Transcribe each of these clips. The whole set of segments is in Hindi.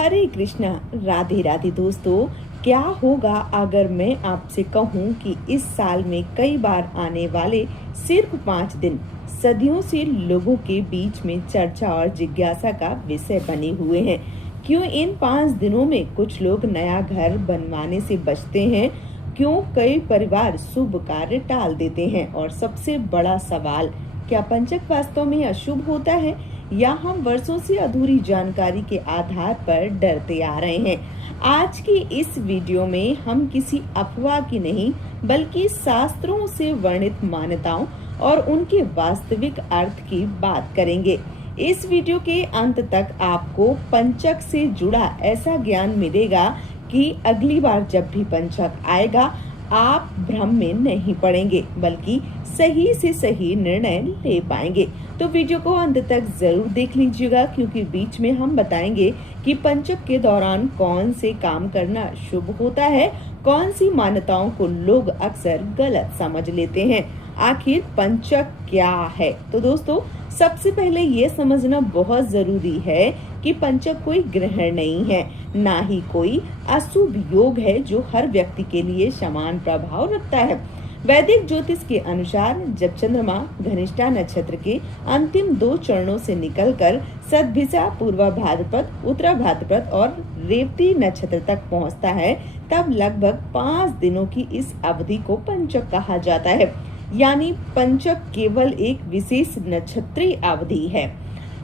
हरे कृष्णा, राधे राधे दोस्तों। क्या होगा अगर मैं आपसे कहूं कि इस साल में कई बार आने वाले सिर्फ 5 दिन सदियों से लोगों के बीच में चर्चा और जिज्ञासा का विषय बने हुए हैं। क्यों इन 5 दिनों में कुछ लोग नया घर बनवाने से बचते हैं, क्यों कई परिवार शुभ कार्य टाल देते हैं, और सबसे बड़ा सवाल, क्या पंचक वास्तव में अशुभ होता है या हम वर्षों से अधूरी जानकारी के आधार पर डरते आ रहे हैं। आज की इस वीडियो में हम किसी अफवाह की नहीं बल्कि शास्त्रों से वर्णित मान्यताओं और उनके वास्तविक अर्थ की बात करेंगे। इस वीडियो के अंत तक आपको पंचक से जुड़ा ऐसा ज्ञान मिलेगा कि अगली बार जब भी पंचक आएगा आप भ्रम में नहीं पड़ेंगे बल्कि सही से सही निर्णय ले पाएंगे। तो वीडियो को अंत तक जरूर देख लीजिएगा, क्योंकि बीच में हम बताएंगे कि पंचक के दौरान कौन से काम करना शुभ होता है, कौन सी मान्यताओं को लोग अक्सर गलत समझ लेते हैं। आखिर पंचक क्या है? तो दोस्तों, सबसे पहले ये समझना बहुत जरूरी है कि पंचक कोई ग्रहण नहीं है, ना ही कोई अशुभ योग है जो हर व्यक्ति के लिए समान प्रभाव रखता है। वैदिक ज्योतिष के अनुसार जब चंद्रमा धनिष्ठा नक्षत्र के अंतिम 2 चरणों से निकलकर सतभिषा, पूर्वा भाद्रपद, उत्तरा भाद्रपद और रेवती नक्षत्र तक पहुंचता है, तब लगभग 5 दिनों की इस अवधि को पंचक कहा जाता है। यानी पंचक केवल एक विशेष नक्षत्रीय अवधि है।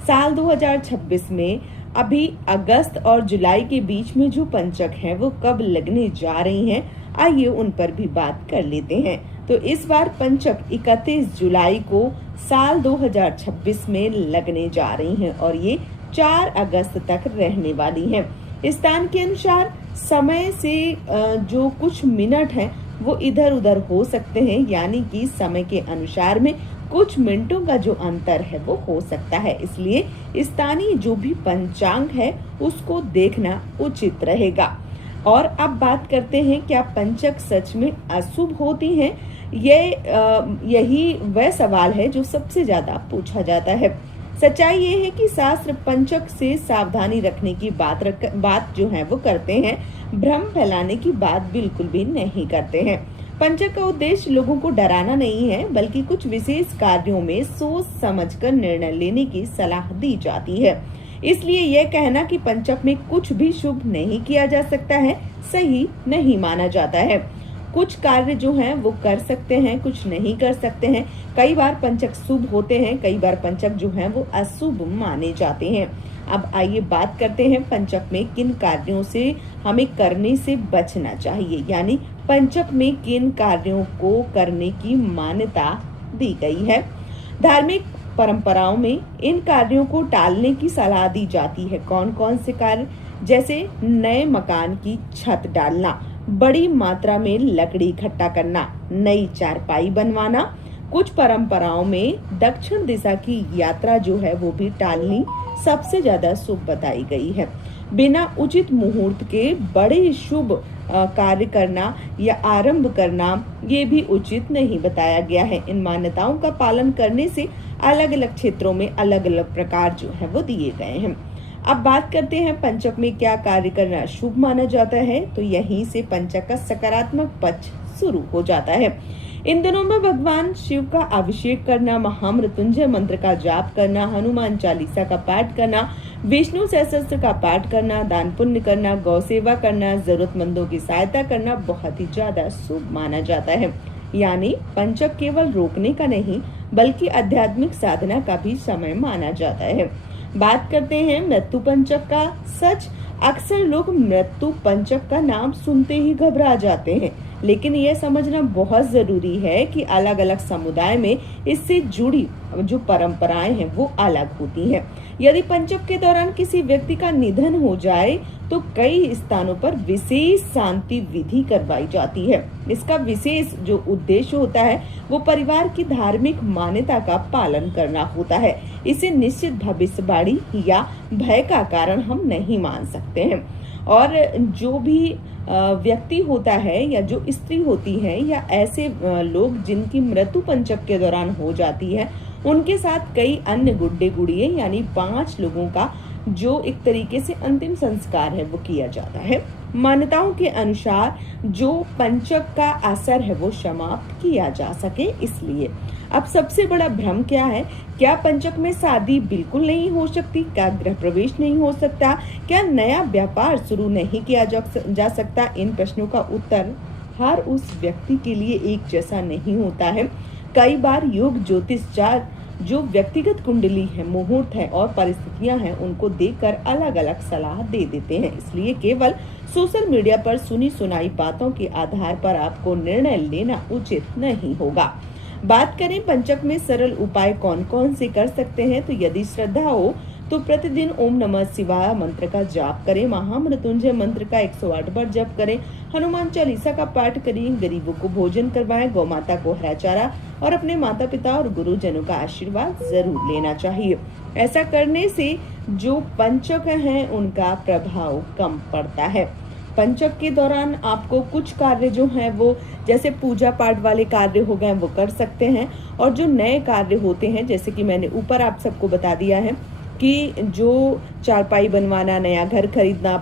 साल 2026 में अभी अगस्त और जुलाई के बीच में जो पंचक है वो कब लगने जा रही हैं, आइए उन पर भी बात कर लेते हैं। तो इस बार पंचक 31 जुलाई को साल 2026 में लगने जा रही हैं और ये 4 अगस्त तक रहने वाली हैं। स्थान के अनुसार समय से जो कुछ मिनट हैं वो इधर उधर हो सकते हैं, यानी कि समय के अनुसार में कुछ मिनटों का जो अंतर है वो हो सकता है। इसलिए स्थानीय जो भी पंचांग है उसको देखना उचित रहेगा। और अब बात करते हैं, क्या पंचक सच में अशुभ होती हैं? यही वह सवाल है जो सबसे ज्यादा पूछा जाता है। सच्चाई ये है कि शास्त्र पंचक से सावधानी रखने की बात जो है वो करते हैं, भ्रम फैलाने की बात बिल्कुल भी नहीं करते हैं। पंचक का उद्देश्य लोगों को डराना नहीं है, बल्कि कुछ विशेष कार्यों में सोच समझकर निर्णय लेने की सलाह दी जाती है। इसलिए यह कहना कि पंचक में कुछ भी शुभ नहीं किया जा सकता है, सही नहीं माना जाता है। कुछ कार्य जो हैं वो कर सकते हैं, कुछ नहीं कर सकते हैं। कई बार पंचक शुभ होते हैं, कई बार पंचक जो हैं वो अशुभ माने जाते हैं। अब आइए बात करते हैं पंचक में किन कार्यों से हमें करने से बचना चाहिए, यानी पंचक में किन कार्यों को करने की मान्यता दी गई है। धार्मिक परंपराओं में इन कार्यों को टालने की सलाह दी जाती है। कौन कौन से कार्य? जैसे नए मकान की छत डालना, बड़ी मात्रा में लकड़ी इकट्ठा करना, नई चारपाई बनवाना। कुछ परंपराओं में दक्षिण दिशा की यात्रा जो है वो भी टालनी सबसे ज्यादा शुभ बताई गई है। बिना उचित मुहूर्त के बड़े शुभ कार्य करना या आरंभ करना ये भी उचित नहीं बताया गया है। इन मान्यताओं का पालन करने से अलग अलग क्षेत्रों में अलग अलग प्रकार जो है वो दिए गए हैं। अब बात करते हैं पंचक में क्या कार्य करना शुभ माना जाता है। तो यहीं से पंचक का सकारात्मक पक्ष शुरू हो जाता है। इन दिनों में भगवान शिव का अभिषेक करना, महामृत्युंजय मंत्र का जाप करना, हनुमान चालीसा का पाठ करना, विष्णु सहस्त्र का पाठ करना, दान पुण्य करना, गौ सेवा करना, जरूरतमंदों की सहायता करना बहुत ही ज्यादा शुभ माना जाता है। यानी पंचक केवल रोकने का नहीं बल्कि आध्यात्मिक साधना का भी समय माना जाता है। बात करते हैं मृत्यु पंचक का। सच, अक्सर लोग मृत्यु पंचक का नाम सुनते ही घबरा जाते हैं, लेकिन यह समझना बहुत जरूरी है कि अलग अलग समुदाय में इससे जुड़ी जो परंपराएं हैं वो अलग होती हैं। यदि पंचक के दौरान किसी व्यक्ति का निधन हो जाए तो कई स्थानों पर विशेष शांति विधि करवाई जाती है। इसका विशेष जो उद्देश्य होता है वो परिवार की धार्मिक मान्यता का पालन करना होता है। इसे निश्चित भविष्यवाणी या भय का कारण हम नहीं मान सकते हैं। और जो भी व्यक्ति होता है या जो स्त्री होती है या ऐसे लोग जिनकी मृत्यु पंचक के दौरान हो जाती है, उनके साथ कई अन्य गुड्डे गुड़िए यानी 5 लोगों का जो एक तरीके से अंतिम संस्कार है वो किया जाता है। मान्यताओं के अनुसार जो पंचक का असर है वो समाप्त किया जा सके इसलिए। अब सबसे बड़ा भ्रम क्या है? क्या पंचक में शादी बिल्कुल नहीं हो सकती? क्या गृह प्रवेश नहीं हो सकता? क्या नया व्यापार शुरू नहीं किया जा सकता? इन प्रश्नों का उत्तर हर उस व्यक्ति के लिए एक जैसा नहीं होता है। कई बार योग ज्योतिष जो व्यक्तिगत कुंडली है, मुहूर्त है और परिस्थितियां हैं, उनको देखकर अलग अलग सलाह दे देते हैं। इसलिए केवल सोशल मीडिया पर सुनी सुनाई बातों के आधार पर आपको निर्णय लेना उचित नहीं होगा। बात करें पंचक में सरल उपाय कौन कौन से कर सकते हैं, तो यदि श्रद्धा हो तो प्रतिदिन ओम नमः शिवाय मंत्र का जाप करें, महामृत्युंजय मंत्र का 108 बार जप करें, हनुमान चालीसा का पाठ करें, गरीबों को भोजन करवाएं, गौ माता को हरा चारा और अपने माता पिता और गुरुजनों का आशीर्वाद जरूर लेना चाहिए। ऐसा करने से जो पंचक हैं उनका प्रभाव कम पड़ता है। पंचक के दौरान आपको कुछ कार्य जो हैं वो जैसे पूजा पाठ वाले कार्य हो गए वो कर सकते हैं, और जो नए कार्य होते हैं जैसे कि मैंने ऊपर आप सबको बता दिया है कि जो चारपाई बनवाना, नया घर खरीदना,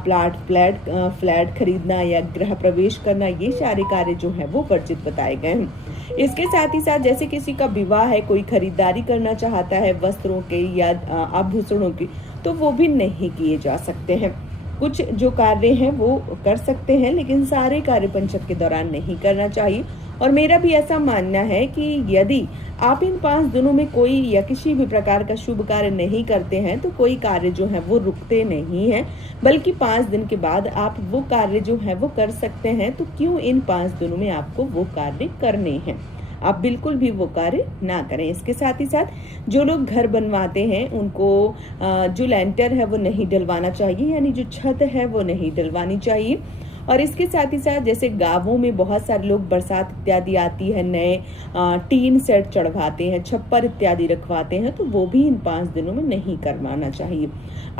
फ्लैट खरीदना या गृह प्रवेश करना, ये सारे कार्य जो है वो वर्जित बताए गए हैं। इसके साथ ही साथ जैसे किसी का विवाह है, कोई खरीदारी करना चाहता है वस्त्रों के या आभूषणों की, तो वो भी नहीं किए जा सकते हैं। कुछ जो कार्य हैं वो कर सकते हैं, लेकिन सारे कार्य पंचक के दौरान नहीं करना चाहिए। और मेरा भी ऐसा मानना है कि यदि आप इन 5 दिनों में कोई या किसी भी प्रकार का शुभ कार्य नहीं करते हैं तो कोई कार्य जो है वो रुकते नहीं हैं, बल्कि 5 दिन के बाद आप वो कार्य जो है वो कर सकते हैं। तो क्यों इन 5 दिनों में आपको वो कार्य करने हैं? आप बिल्कुल भी वो कार्य ना करें। इसके साथ ही साथ जो लोग घर बनवाते हैं उनको जो लेंटर है वो नहीं डलवाना चाहिए, यानी जो छत है वो नहीं डलवानी चाहिए। और इसके साथ ही साथ जैसे गांवों में बहुत सारे लोग बरसात इत्यादि आती है, नए टीन सेट चढ़वाते हैं, छप्पर इत्यादि रखवाते हैं, तो वो भी इन 5 दिनों में नहीं करवाना चाहिए।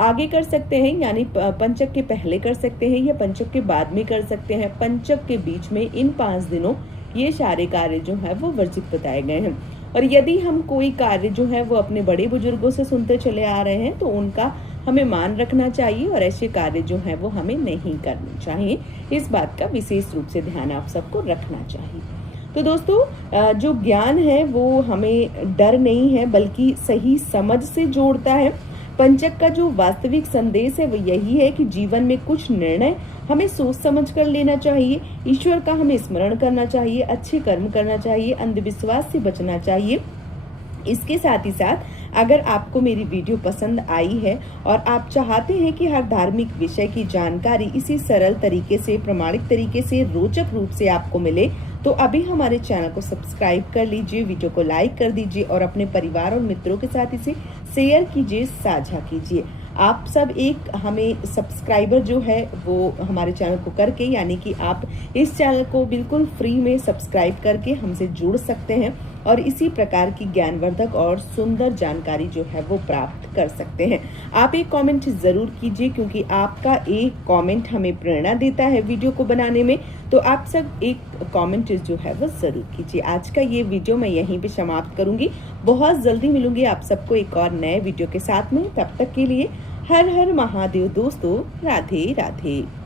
आगे कर सकते हैं, यानी पंचक के पहले कर सकते हैं या पंचक के बाद में कर सकते हैं। पंचक के बीच में इन 5 दिनों ये सारे कार्य जो है वो वर्जित बताए गए हैं। और यदि हम कोई कार्य जो है वो अपने बड़े बुजुर्गों से सुनते चले आ रहे हैं तो उनका हमें मान रखना चाहिए, और ऐसे कार्य जो है वो हमें नहीं करने चाहिए। इस बात का विशेष रूप से ध्यान आप सबको रखना चाहिए। तो दोस्तों, जो ज्ञान है वो हमें डर नहीं है बल्कि सही समझ से जोड़ता है। पंचक का जो वास्तविक संदेश है वो यही है कि जीवन में कुछ निर्णय हमें सोच समझ कर लेना चाहिए, ईश्वर का हमें स्मरण करना चाहिए, अच्छे कर्म करना चाहिए, अंधविश्वास से बचना चाहिए। इसके साथ ही साथ अगर आपको मेरी वीडियो पसंद आई है और आप चाहते हैं कि हर धार्मिक विषय की जानकारी इसी सरल तरीके से, प्रामाणिक तरीके से, रोचक रूप से आपको मिले, तो अभी हमारे चैनल को सब्सक्राइब कर लीजिए, वीडियो को लाइक कर दीजिए और अपने परिवार और मित्रों के साथ इसे शेयर कीजिए, साझा कीजिए। आप सब एक हमें सब्सक्राइबर जो है वो हमारे चैनल को करके, यानी कि आप इस चैनल को बिल्कुल फ्री में सब्सक्राइब करके हमसे जुड़ सकते हैं और इसी प्रकार की ज्ञानवर्धक और सुंदर जानकारी जो है वो प्राप्त कर सकते हैं। आप एक कमेंट जरूर कीजिए, क्योंकि आपका एक कमेंट हमें प्रेरणा देता है वीडियो को बनाने में। तो आप सब एक कमेंट जो है वो जरूर कीजिए। आज का ये वीडियो मैं यहीं पे समाप्त करूंगी। बहुत जल्दी मिलूंगी आप सबको एक और नए वीडियो के साथ में। तब तक के लिए हर हर महादेव दोस्तों, राधे राधे।